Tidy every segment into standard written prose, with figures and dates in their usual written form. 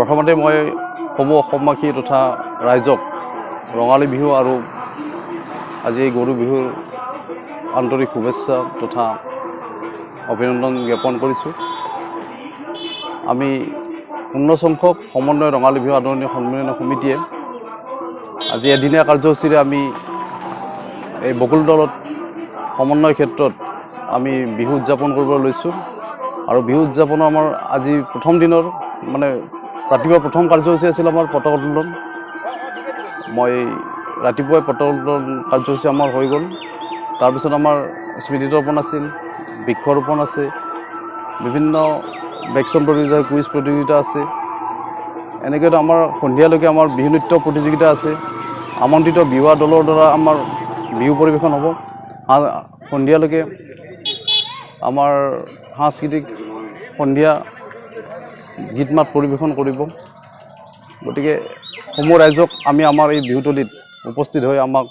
প্ৰথমতে মই সমূহ অসমবাসী তথা ৰাইজক ৰঙালী বিহু আৰু আজি এই গৰু বিহুৰ আন্তৰিক শুভেচ্ছা তথা অভিনন্দন জ্ঞাপন কৰিছোঁ। আমি 19 সংখ্যক সমন্বয় ৰঙালী বিহু আদৰণি সন্মিলন সমিতিয়ে আজি এদিনীয়া কাৰ্যসূচীৰে আমি এই বকুলতলত সমন্বয় ক্ষেত্ৰত আমি বিহু উদযাপন কৰিব লৈছোঁ। আৰু বিহু উদযাপনৰ আমাৰ আজি প্ৰথম দিনৰ মানে ৰাতিপুৱা প্ৰথম কাৰ্যসূচী আছিল আমাৰ পতাকা উত্তোলন। মই ৰাতিপুৱাই পতাকা উত্তোলন কাৰ্যসূচী আমাৰ হৈ গ'ল। তাৰপিছত আমাৰ স্মৃতিতৰ্পণ আছিল, বৃক্ষৰোপণ আছে, বিভিন্ন ভেকচন প্ৰতিযোগিতা, কুইজ প্ৰতিযোগিতা আছে। এনেকৈ আমাৰ সন্ধিয়ালৈকে আমাৰ বিহু নৃত্য প্ৰতিযোগিতা আছে। আমন্ত্ৰিত বিহুৱা দলৰ দ্বাৰা আমাৰ বিহু পৰিৱেশন হ'ব। সন্ধিয়ালৈকে আমাৰ সাংস্কৃতিক সন্ধিয়া গীত মাত পৰিৱেশন কৰিব। গতিকে সমূহ ৰাইজক আমি আমাৰ এই বিহুতলীত উপস্থিত হৈ আমাক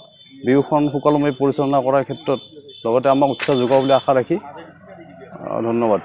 বিহুখন সুকলমে পৰিচালনা কৰাৰ ক্ষেত্ৰত লগতে আমাক উৎসাহ যোগাব বুলি আশা ৰাখি ধন্যবাদ।